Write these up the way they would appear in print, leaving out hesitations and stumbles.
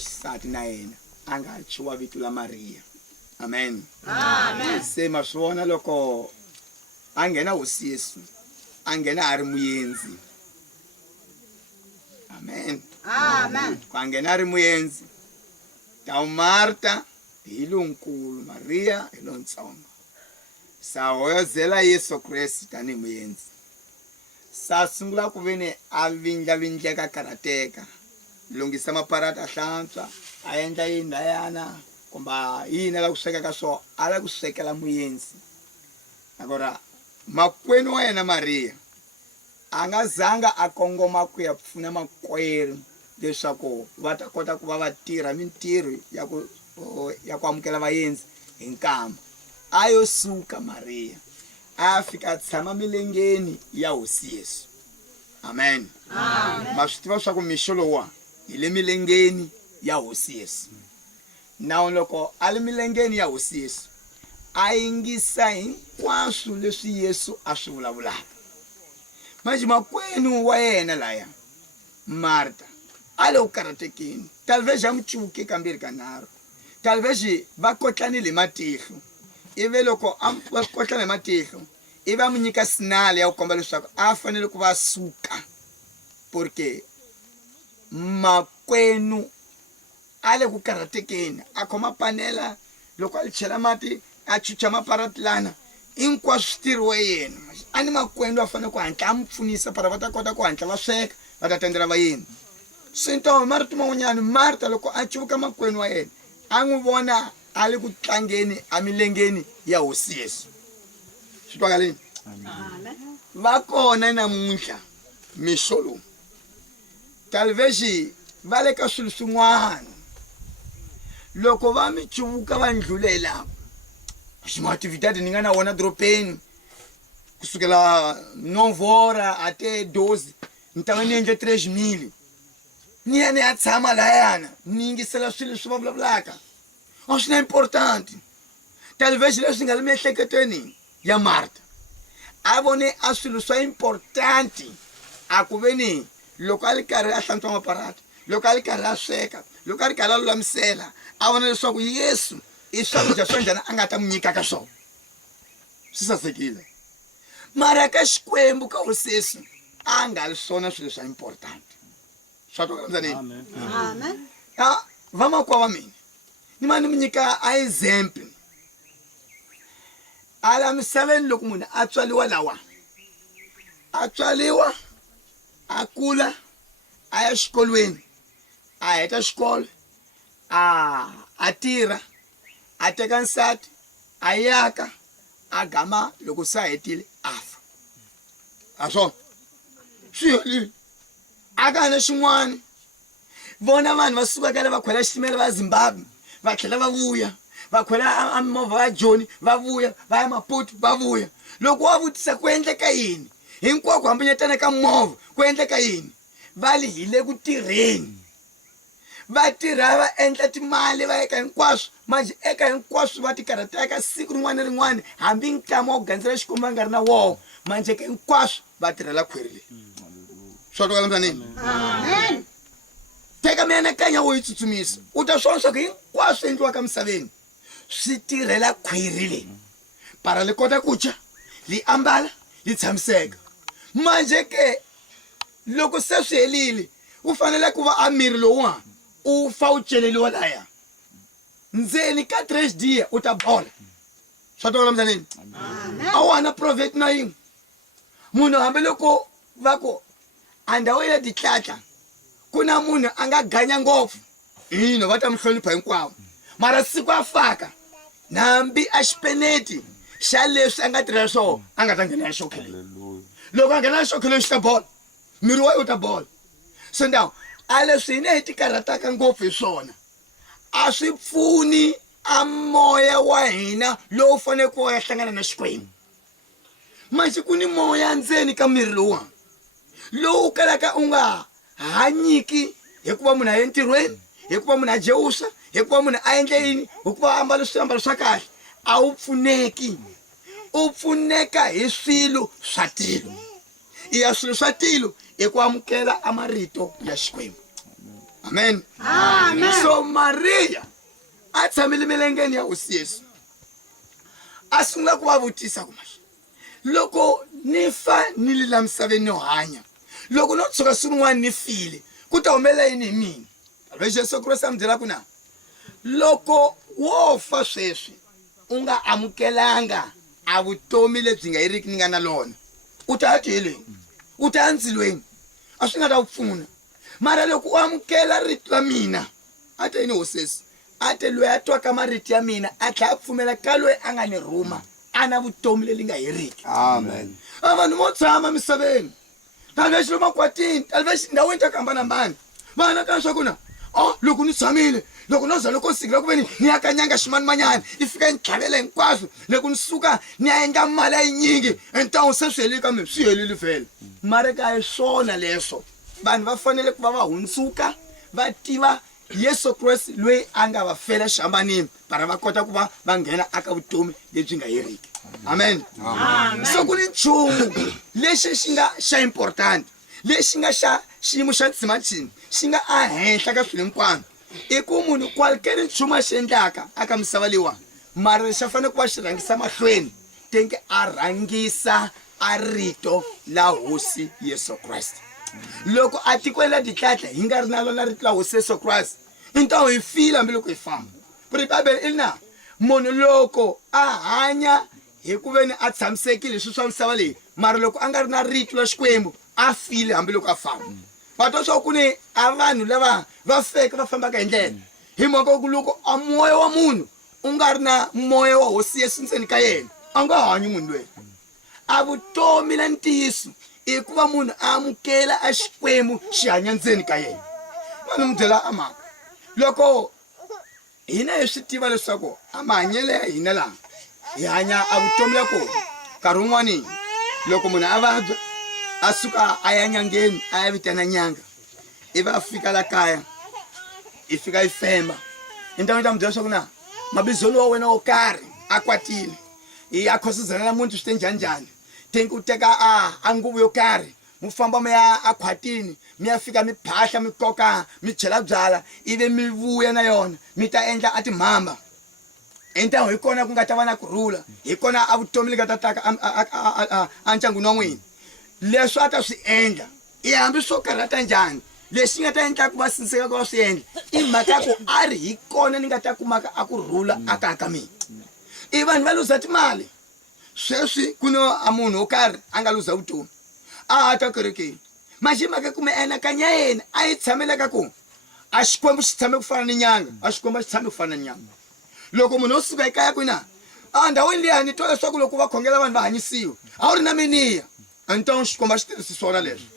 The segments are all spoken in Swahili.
xisati na yena a nga chuwa vito la Maria. Amen. Amen. Se ma swona loko a nghena hosi Yesu a nghena a ri muyenzi. Amen. Amen. Kwa nghena a ri muyenzi. Ta Marta hi lonkulu, Maria hi lontsongo. Sa hoyozela Yesu Kristu tani muyenzi. Sa sungula ku veni a vindlavindleka karateka, lungisa maparata hlantswa, a endla yindayana kumba yini la ku sweka ka swo, ala ku swekela muyenzi. Agora makwenu wa yena Maria a nga zanga a kongoma ku ya pfuna makwerhu leswaku va ta kota ku va va tirha mintirho ya ku amukela vayenzi hi nkama. A yo suka Maria a fika tshama milengeni ya hosi Yesu. Amen. Amen. Ma swi tiva swa ku mixo lowa hi le milengeni ya hosi Yesu. Nawu loko a le milengeni ya hosi Yesu a yingisa hinkwaswo leswi Yesu a swi vulavulaka. Manje makwenu wa yena laya Marta a le ku karatekeni, talvez a muchuke kambirhi kanharhu, talvez va kotlanile matihlo, ivi loko va kotlana hi matihlo ivi va mu nyika sinale ya ku komba leswaku a fanele ku va suka, porque makwenu a le ku karatekeni a khoma panela, loko a li chela mati a chucha maparatilana, hinkwaswo swi tirhiwe yena. A ni makwenu a fanele ku hatla a mu pfunisa para va ta kota ku hatla va sweka va ta tendela vayeni. Swinto marito man'wanyana Marta loko a cuvuka makwenu wa yena a n'wi vona a le ku tlangeni a milengeni ya hosi Yesu. Swi twakaleni? Amen. Va kona namuntlha mixo lowu, talvez va le ka swilo swin'wana, loko va mi cuvuka va ndlulela ximativitati ni nga na wona doropeni kusukela 9 hora ate 12 ni ta va ni endle 3,000 ni ya ni ya tshama layana ni yingisela swilo leswi va vulavulaka. A swi na importante. Talvez leswi nga le miehleketweni ya Marta a vone a swilo swa importante a ku veni loko a li karhi a hlantswa maparata, loko a li karhi a sweka, loko a ri karhi a lulamisela a vona leswaku Yesu i swakudya swa njhani a nga ta mu nyika ka swona. Swi sasekile. Mara ka Xikwembu ka hosi Yesu a nga li swona swilo swa importante. Swa twakalani? Amen. Amen. Vamakwa va mina ni ma ni mu nyika a example. Ala misaveni loko munhu a tswaliwa lawa, a tswaliwa a kula a ya xikolweni, a heta xikolo, a tirha, a teka nsati, a yaka, a gama, loko se a hetile a fa. A swona swi helile. A ka na xin'wana, vona vanhu va suka ka le va khwela xitimela va Zimbabwe va tlhela va vuya, va khwela a movha va Joni va vuya, va ya Maputo va vuya. Loko wa vutisa ku endleka yini, hinkwako hambanyetana ka movha ku endleka yini, va li hi le ku tirheni. Va tirha va endla timali va eka hinkwaswo, manje eka hinkwaswo va ti karhateka siku rin'wana na rin'wana, hambi nkama wa ku gandzela xikomba a nga ri na woho, manje eka hinkwaswo va tirhela khwiri leyi. Swa twakalani? Amen. Teka mianakanyo wo yi tsutsumisa u ta swona swa ku hinkwaswo endliwaka misaveni swi tirhela khwiri leyi, para li kota ku dya, li ambala, li tshamiseka. Manje ke loko se swi helile u fanele ku va a miri lowuwani u fa u celeliwa laya ndzeni ka 3 diya u ta bola. Swa twakalani? A wana prophet na yin'we munhu hambi loko va ku andhawu ya ditlatla ku na munhu a nga ganya ngopfu, ino va ta mi hlonipha hinkwavo, mara siku a faka nambi a xipeneti xa leswi a nga tirhela swona a nga ta nghena ya xokho leyi. Loko a nghena ya xokho leyi xi ta bola, miri wa ye u ta bola. So ndawu a leswi hina hi ti karhataka ngopfu hi swona a swi pfuni a moya wa hina lowu fanele ku ya hlangana na Xikwembu. Manje ku ni moya ndzeni ka miri lowuwani lowu kalaka u nga hanyiki hikuva munhu a ye ntirhweni, hikuva munhu a jewusa, hikuva munhu a endle yini, hikuva a ambala swiambalo swa kahle, a wu pfuneki. U pfuneka hi swilo swa tilo. Ya swilo swa tilo i ku amukela a marito ya Xikwembu. Amen. Amen. So Maria a tshamile milengeni ya hosi Yesu a sungula ku va vutisa ku maxi loko ni fa ni li la misaveni no hanya loko no tshuka swin'wana ni file ku ta humelela yini hi mina leswi Yesu Kreste a mi byela ku na loko wo fa sweswi u nga amukelanga a vutomi lebyi nga yiriki ni nga na lona u ta ya tiyeleni u ta ya ndzilweni a swi nga ta pfuna mara loko u amukela rito la mina a ta yini hosesi a te loyi a twaka marito ya mina a tlhela a pfumela ka loyi a nga ni rhuma a na vutomi leyi nga heriki. Amen. A vanhu vo tshama misaveni talvexi lomu makwatini talvexi ndhawini ta ku hambanahambana va anakana swa ku na loko ni tshamile loko no za loko sikila ku ve ni ya ka nyanga ximanimanyana yi fika yi ni tlhavela hinkwaswo loko ni suka ni ya endla mali ya yinyingi entangu se swi helile ka mina swi helile vhele mara ka hi swona leswo vanhu va fanele ku va va hundzuka va tiva Yesu Kreste loyi a nga va fela xihambanini para va kota ku va va nghena aka vutomi lebyi nga heriki. Amen. So ku ni nchumu lexi xi nga xa important lexi nga xa xiyimo xa ntshimachini xi nga a henhla ka swilo hinkwano i ku munhu kwalukeri nchumu a xi endlaka aka misava leyiwani mara lexi a fanele ku va xi rhangisa mahlweni tenke a rhangisa a rito la hosi Yesu Kreste. Loko a tikweni la ditlhatla hi nga ri na lona rito la hosi Yesu Kreste i ntawu hi fila hambiloko hi famba puri Bibele i na munhu loko a hanya hi ku veni a tshamisekile swi swa misava leyi mara loko a nga ri na rito la xikwembu a file hambiloko a famba va twa swa ku ni a vanhu lava va feke va fambaka hi ndlela hi mhaka ku loko a moya wa munhu u nga ri na moya wa hosi Yesu ndzeni ka yena a nga hanyi munhu loyi a vutomi la ntiyiso i ku va munhu a amukela a xikwembu xi hanya ndzeni ka yena. Vanhu mi byela a mhaka loko hina hi swi tiva leswaku a mahanyele ya hina laha hi hanya a vutomi la kona nkarhi wun'wani loko munhu a vabya a suka a ya nyangeni a ya vitana nyanga i va fika la kaya i fika i femba endhawini ta mi byela swa ku na mabizolo wa wena wo karhi a kwatile i ya khosizana na munhu swi te njhanjhani tenke u teka a nguvu yo karhi mu famba mi ya a khwatini mi ya fika mi phahla mi koka mi chela byala ivi mi vuya na yona mi ta endla a timhamba entangu hi kona ku nga ta va na kurhula hi kona a vutomi leka ta taka a ndyangwini wa n'wina leswi a ta swi endla i hambi swo karhata njhani lexi nga ta endla ku va siniseka ku va swi endla i mhaka ku a ri hi kona ni nga ta kumaka a kurhula aka ka mina i vanhu va luza timali sweswi ku no a munhu wo karhi a nga luza vutomi a ta kerekeni maximaka ku mi enakanya yena a yi tshamelaka ku a xikwembu xi tshame ku fana ni nyanga a xikwembu a xi tshame ku fana ni nyanga loko munhu wo suka ekaya kwina a ndhawini liya ni twa leswaku loko va khongela vanhu va hanyisiwa a wu ri na miniya a ni twa xikwembu a xi tirhisi swona leswi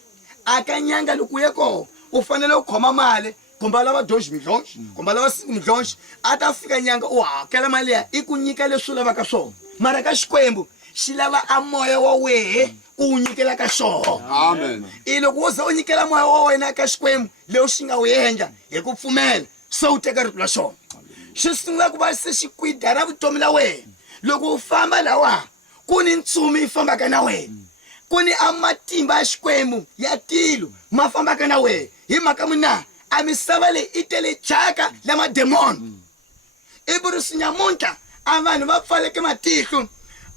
aka nyanga loko u ye koho u fanele u khoma mali kumbe lava doji midlonxi kumbe lava siku midlonxi a ta fika nyanga u hakela mali liya i ku nyika leswi u lavaka swona mara ka xikwembu xi lava a moya wa wehe u wu nyikela ka xoho. Amen. I loko wo za u nyikela moya wa wena ka xikwembu leyi xi nga wu endla hi ku pfumela se u teka rito la xona xi sungula ku va se xi kwida ra vutomi la wena loko u famba lawa ku ni ntsumi yi fambaka na wena ku ni a matimba ya xikwembu ya tilo ma fambaka na wena hi mhaka muna a misava leyi i tele thyaka la mademoni i vurisi nyamuntlha a vanhu va pfaleke matihlo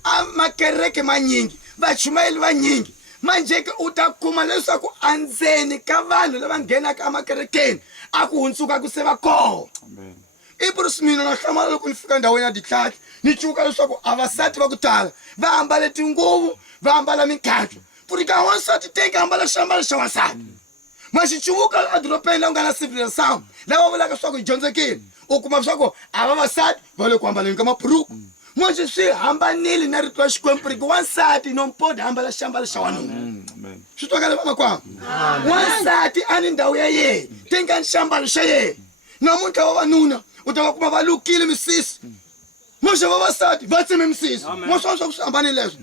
a makereke manyingi vachumayeli vanyingi manjeke u ta kuma leswaku andzeni ka vanhu lava nghenaka amakerekeni a ku hundzuka ku se va koho. I vurisi mina na hlamala loko ni fika ndhawini ya ditlhahla ni cuka leswaku a vasati va ku tala va ambale tinguvu va ambala minkhatlho pfurika wansati tenke ambala xiambalo xa wansati ma xi cuvuka adorobeni la ku nga na civilisation lava vulaka leswaku hi dyondzekile u kuma leswaku a vavasati va le ku ambaleni ka maphuruku moxi swi hambanile na rito ra xikwembu pfuriki wansati nompodi ambala xiambalo xa wanuna swi twakale vamakwavo wansati a ni ndhawu ya yena tenke a ni xiambalo xa yena namuntlha vavanuna u ta va kuma va lukile misisi moxa vavasati va tseme misisi moswona swa ku swi hambanile leswo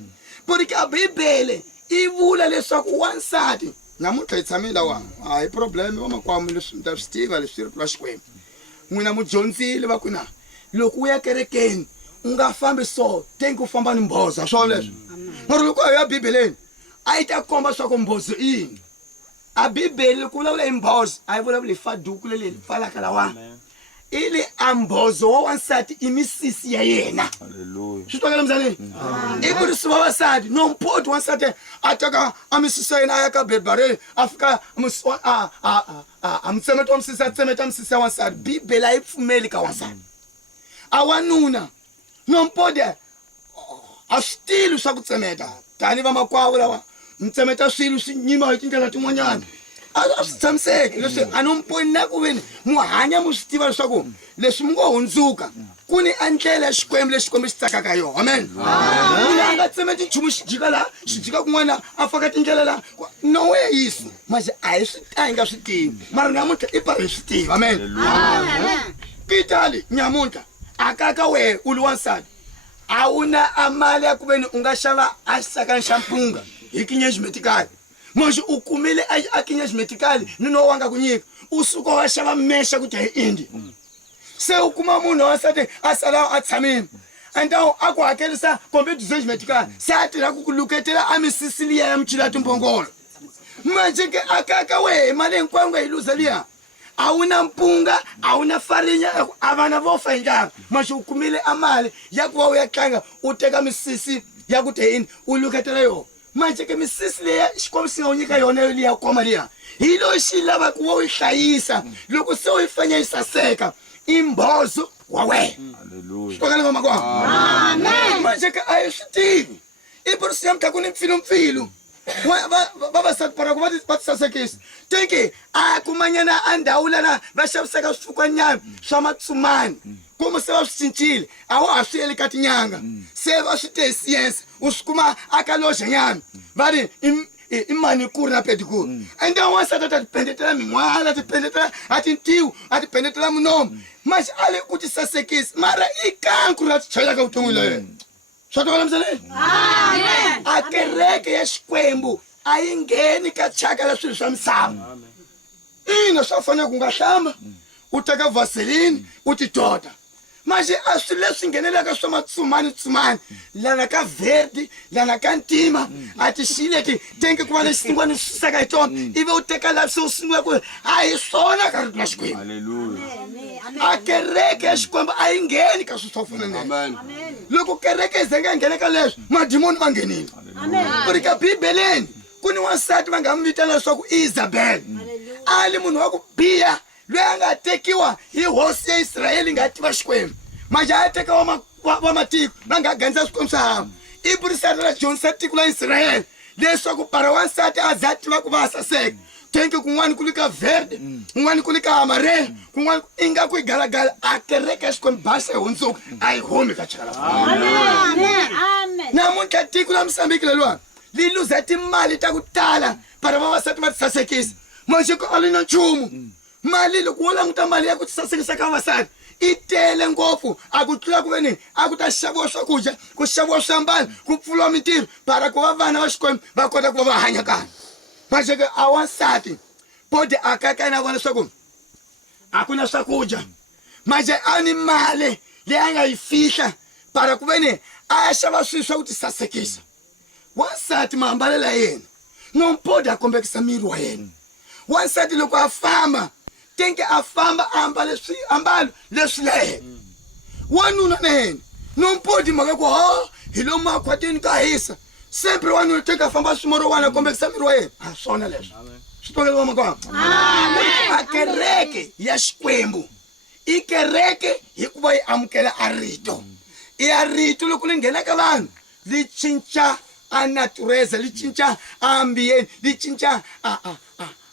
pfuriki a bibele i vula leswaku wansati namuntlha hi tshamile lawa a hi probleme vamakwavo leswi mi ta swi tiva leswi rito ra xikwembu n'wina mudyondzile va ku na loko u ya kerekeni u nga fambi so tenke u famba ni mbhoza swona leswi mara loko a ya bibeleni a yi ta komba swa ku mbhozo i yini a Bibele ku vulavula imbozo a yi vulavuli fa duku leli falaka lawa ili ambozo wa wansati imisisi ya yena. Hallelujah. Swi twakala mzaleni? I ku ri swi vavasati no mpoti wansati ataka amisisi ya yena aya ka bedbare afika amtsemeta wa misisi atsemeta misisi ya wansati. Bibele a yi pfumeli ka wansati. A wanuna no mpoti a swi tili swa ku tsemeta tani va makwavu lawa mtsemeta swilo swi nyima hi tindlela tin'wanyana. A swi tshamiseki leswi a no mponi na ku veni mu hanya mu swi tiva leswaku leswi mu ngo hundzuka ku ni andlela ya Xikwembu lexi Xikwembu xi tsakaka yona. Amen. Munhu a nga tsemeti nchumu xi jika laha xi jika kun'wana a faka tindlela laha no way yiso manje a hi swi ta hi nga swi tivi mara namuntlha i pfa hi swi tiva. Amen. Kitali nyamuntlha akaka wehe u li wansati a wu na amali ya ku veni u nga xava a xisakani xa mpunga hi kinyeji metikali manje u kumile a kinyeji metikali nino wanga ku nyika u suka wa xava mexa ku ta hi India se u kuma munhu wansati a sala a tshamile enda a ku hakelisa kombe kinyeji metikali se a tirha ku luketela a misisi liya ya mchila timpongolo manje ke akaka wehe mali hinkwayo nga yi luza liya a wu na mpunga a wu na farinya a vana vo fa hi ndyangu manje u kumile a mali ya ku va u ya tlanga u teka misisi ya ku ta yini u luketela yona manje ke misisi leya Xikwembu xi nga wu nyika yona liya koma liya hi lo xi lava ku va u yi hlayisa loko se u yi fanya yi saseka i mbozo wa wena. Hallelujah. Twakala vamakwavu. Amen. Manje ke a hi swi tivi i burisi ya mthaku ni mpfilumpfilu vavasati para ku va ti sasekisa tenke a kumanyana a ndhawu lana va xavisaka swifukanyana swa matsumani kumbe se va swi cincile a wa ha swi yeli ka tinyanga se va swi te siyense u swi kuma aka loxa nyana va ri i manikuri na pedikuri ende wansati a ta tipendetela min'wana a tipendetela a tintiwu a tipendetela munomu manje a le ku ti sasekisa mara i kankuru la ti chelaka vuton'wini la yena. Swa twakala mzaleni? Amen. A kereke ya Xikwembu a yi ngheni ka thyaka la swilo swa misava. Ina swa fanele ku nga hlamba u teka vaseline u ti tota manje a swi leswi nghenelaka swa matsumani lana ka verde lana ka ntima a ti xileti tenke ku va na xisingwani swi saka hi tona ivi u teka laha se u sungula ku a hi swona ka rito la Xikwembu. Hallelujah. A kereke ya Xikwembu a yi ngheni ka swilo swa ku fana na Amen. loko kereke yi ze nga nghene ka leswi madimoni ma nghenile ku ri ka Bibeleni ku ni wansati va nga mi vitana leswaku Isabel a li munhu wa ku biha loyi a nga tekiwa hi hosi ya Israyeli nga tiva Xikwembu manje a ya teka wa matiko va nga gandza swikwembu swa hava i burisana ra dyondzisa tiko la Israyeli leswaku para wansati a za tiva ku va saseka tenke kun'wana ku lika verde kun'wana ku lika amarela kun'wana ingaku yi galagala a kereke ya Xikwembu basa hi hundzuka a yi humi ka thyaka la Amen. namuntlha tiko la Mosambiki leliwani li luza timali ta ku tala para vavasati va ti sasekisa manje ku a li na nchumu mali loko wo languta mali ya ku ti sasekisa ka vavasati i tele ngopfu a ku tlula ku veni a ku ta xaviwa swakudya ku xaviwa swiambalo ku pfuriwa mintirho para ku va vana va Xikwembu va kota ku va va hanya kahle manje ke a wansati pode a kaka na vona leswaku a ku na swakudya manje a ni mali leyi a nga yi fihla para ku veni a ya xava swilo swa ku ti sasekisa wansati maambalelo ya yena no pode a kombekisa miri wa yena wansati loko a famba tenke a famba a ambale swiambalo leswi leheke wanuna na yena no pode mhaka ku ho hi lomu makhwatini ka hisa sempre wanuna tenke a famba swimoro wana a kombekisa miri wa yena a swona leswi swi twakeliwa makwavo. A kereke ya Xikwembu i kereke hikuva yi amukela a rito i ya rito loko li nghena ka vanhu li cinca a natureza li cinca a ambiyeni li cinca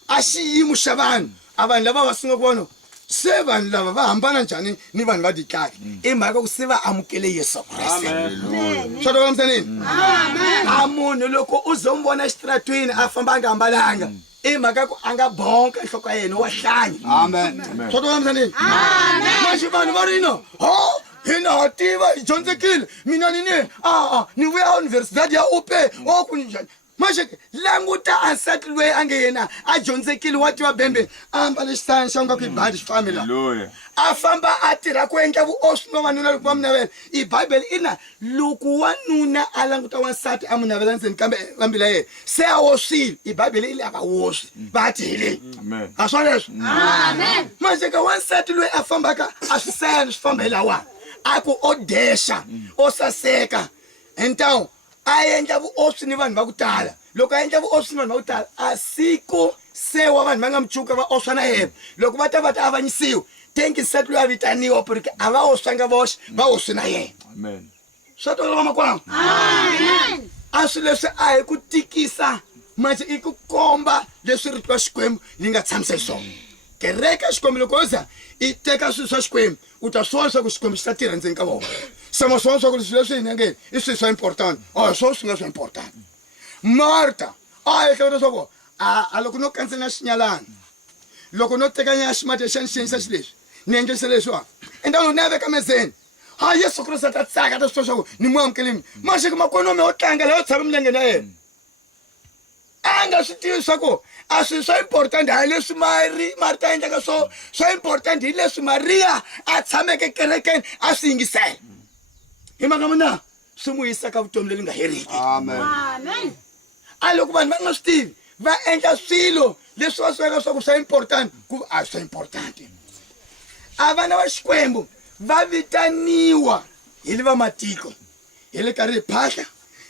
a xiyimo xa vanhu a vanhu lava va sunga ku vona se vanhu lava va hambana njhani ni vanhu va titlaki i mhaka ku se va amukele Yesu Kreste. Swa twakala msanini? A munhu loko u ze u vona xitratwini a famba a nga ambalanga i mhaka ku a nga bonka nhloko ya yena wa hlanya. Amen. Swa twakala msanini? Manje vanhu va rino ho hina ha tiva hi dyondzekile mina ni vuya universidade ya UP o ku njhani manje languta ansati loyi a nge yena a dyondzekile wa tiva bembe a ambale xitayani xa nga ku i badi xifambi laha Hallelujah. a famba a tirha ku endla vuoswi no vanuna loko va mu navela i bibele ina loko wanuna a languta wansati a mu navela ndzeni kambe vambila yena se a oswile i bibele i le a va oswi va ti heleni Amen. a swa leswi Amen. manje ka wansati loyi a fambaka a swisayani swi famba hi lawani a ku o dexa o saseka então a endla vuoswi ni vanhu va ku tala loko a endla vuoswi ni vanhu va ku tala a siku se wa vanhu va nga muchuka va oswa na yena loko va ta avanyisiwa tengisati loyi a vitaniwa porque a va oswanga voxe va oswi na yena Amen. swa tolova makwavo Amen. a swi leswi a hi ku tikisa manje i ku komba leswi ri twa xikwembu ni nga tshamisa hi swona kereke xikwembu loko u za i teka swilo swa xikwembu u ta swona swa ku xikwembu xi ta tirha ndzeni ka vona sama swona swa ku leswi leswi hi nangeni i swilo swa important a swona swi nga swa important marta a ehleketa swa ku a loko no kandzela xinyalana loko no tekanya ximati xa ni xinisa xileswi ni endlisa leswiwa endla ni ya veka mezeni ha yesu kriste a ta tsaka ta swi swa ku ni mu amukeleni maxeke makonome o tlanga laha o tshama milenge na yena a nga swi tivi swa ku a swilo swa important hayi leswi marita endlaka swa important hi leswi mariya a tshameke kerekeni a swi yingisela hi mhaka muna swi mu yisa ka vutomi leyi nga heriki Amen. Amen. a loko vanhu va nga swi tivi va endla swilo leswi va swi veka swa ku swa important ku a swa important a vana va xikwembu va vitaniwa hi le va matiko hi le karhi hi phahla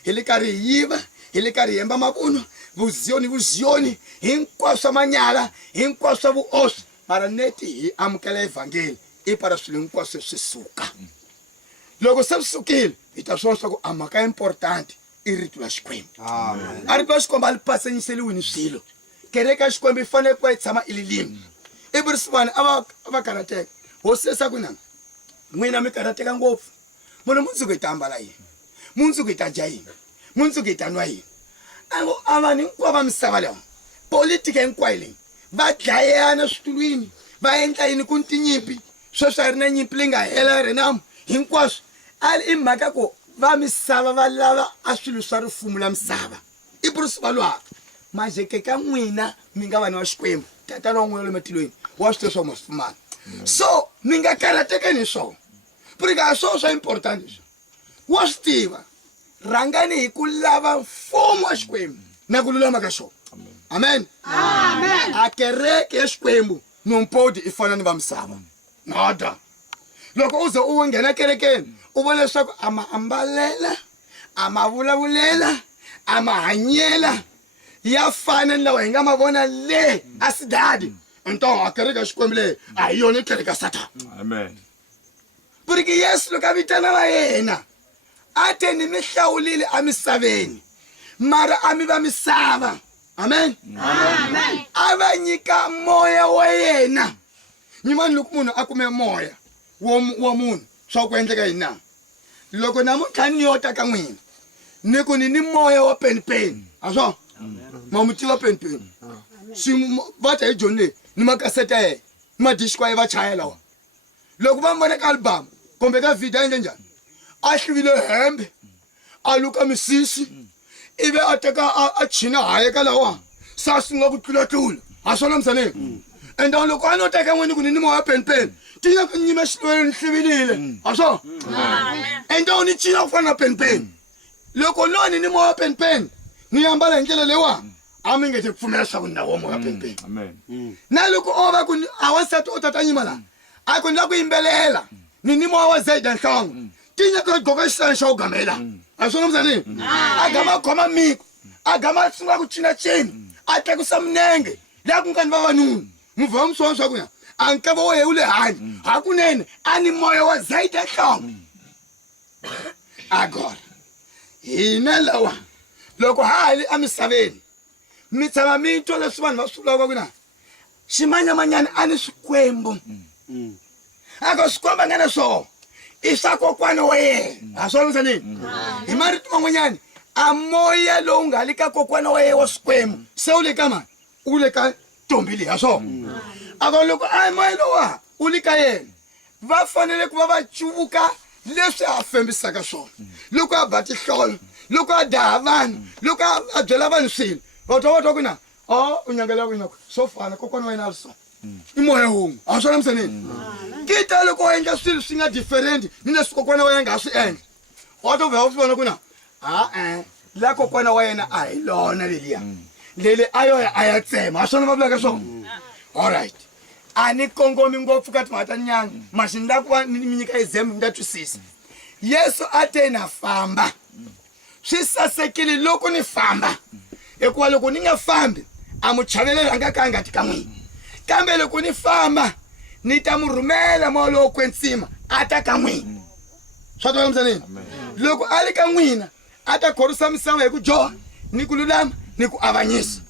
hi le karhi hi yiva hi le karhi hi hemba mavunwa vuzioni hinkwaswo swa manyala hinkwaswo swa vuoswi mara neti hi amukela evhangeli i para swilo hinkwaswo swi suka loko se swi sukile hi ta swona swa ku a mhaka important i rito la xikwembu Amen. a rito la xikwembu a li pasanyiseliwi ni swilo kereke ya xikwembu yi fanele ku va yi tshama i lilimi i virisi vanhu a va karhateka hosi leswaku na n'wina mi karhateka ngopfu munhu mundzuku hi ta ambala yini mundzuku hi ta dya yini mundzuku hi ta nwa yini a vanhu hinkwavo va misava lewa politika hinkwayo leyi va dlayana switulwini va endla yini ku ni tinyimpi sweswi a ri na nyimpi leyi nga hela ri hinkwaswo i mhaka ku va misava va lava a swilo swa rifumo la misava i bruce va lwaka majeke ka n'wina mi nga vana va xikwembu tatana wan'wina le matilweni wa swi tiva swa masifumana so mi nga karhatekeni hi swona purika a swona swa important leswi wa swi tiva rhangani hi ku lava mfumo wa xikwembu na ku lulama ka xona amen a kereke ya xikwembu nompodi i fana ni va misava nada loko u za u nghena kerekeni u vona leswaku a ma ambalela a ma vulavulela a ma hanyela ya fana ni lawa hi nga ma vona le a sidadi nto a kereke ya xikwembu leyi a hi yona kereke ya satana Amen. puriki yesu loko a vitana va yena a te ni mi hlawulile emisaveni mara a mi va misava amen a va nyika moya wa yena nyimani loko munhu a kume moya wa munhu swa ku endleka yini na loko namuntlha ni yo ta ka n'wina ni ku ni ni moya wa penipeni a swo ma mu tiva penipeni va ta hi joni leyi ni makaseta yena ni madixikwaye va chaya lawa loko va vona ka album kumbe ka video a endle njhani a hluvile hembe a luka misisi ivi a teka a china haye ka lawa sa sungula ku tlulatlula a swona misaneni and loko a no teka n'wini ku ni ni moya wa penipeni tina ku nyima xilwele ni hluvilile a swo and ni cina ku fana na penipeni loko no ni moya wa penipeni ni ambala hi ndlela leyiwa a mi nge ti pfumela swa ku ni na wo moya wa penipeni Amen. na loko o va ku a wansati o tata nyima laha a ku ni la ku yimbelela ni moya wa zayida nhlongo tinyaka gqoka xisana xa ku gamela a swona misaneni a gama a khoma miko a gama a sungula ku cinacini a tlakusa minenge laha ku nga ni vavanuna muvha wa miswona swa ku ya a nkava wo ye wu le hanyi hakunene a ni moya wa zayida nhlongo agora hina lawa loko ha li emisaveni mi tshama mi twa leswi vanhu va swi vulaka ku na ximanyamanyana a ni swikwembu ako swikwembu a nga na swona i swa kokwana wa yena a swona misaneni hi marito man'wanyani a moya lowu nga le ka kokwana wa yena wa swikwembu se u le ka mani u le ka ntombi leyi a swona ako loko a moya lowa u le ka yena va fanele ku va va cuvuka leswi a fambisaka swona loko a ba tihlolo loko a daha vanhu loko a byela vanhu swilo va twa ku na u nyangela ku ina swo fana kokwana wa yena a so i moya wun'we a swona msaneni kita loko u endla swilo swi nga different ni leswi kokwana wa yena nga swi endla wa to vhela u swi vona ku na la kokwana wa yena a hi lona leliya leli a ya tsema a swona va vulaka swona alright a ni kongomi ngopfu ka timhaka ta nyanga masi ni lava ku va ni mi nyika example mi ta twisisa Yesu a te na famba swi sasekile loko ni famba hikuva loko ni nga fambi a muchaveleri a nga ka a nga ti ka n'wina kambe loko ni famba ni ta mu rhumela moya lowo kwetsima a ta ka n'wina swa twa msaneni loko a ri ka n'wina a ta khorwisa misava hi ku dyoha ni ku lulama ni ku avanyisa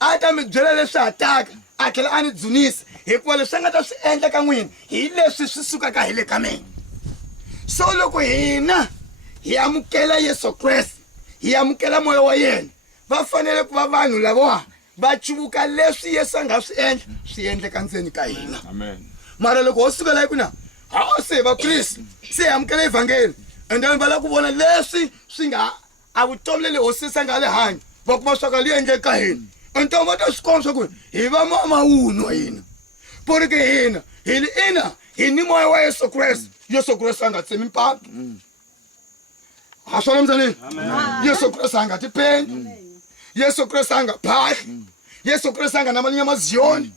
a ta mi byela leswi hataka a tlhela a ni dzunisa hikuva leswi a nga ta swi endla ka n'wina hi leswi swi sukaka hi le ka mina so loko hina hi amukela Yesu Kreste hi amukela moya wa yena va fanele ku va vanhu lava va chuvuka leswi Yesu a nga swi endleka ndzeni ka hina Amen. mara loko ho sukela hi ku na se va Kriste se amukela evangeli ende va lava ku vona leswi swi nga a vutomi le hosisa nga le hanyi va kuma swaka li endleka ka hina ende va ta swi kona swa ku hi va mawuno hina porque hina hi ni moya wa Yesu Kreste a nga tsemi mpapa a swona mzaneni Yesu Kreste a nga tipheni Yesu Kreste a nga phahli Yesu Kreste a nga na manyamaziyoni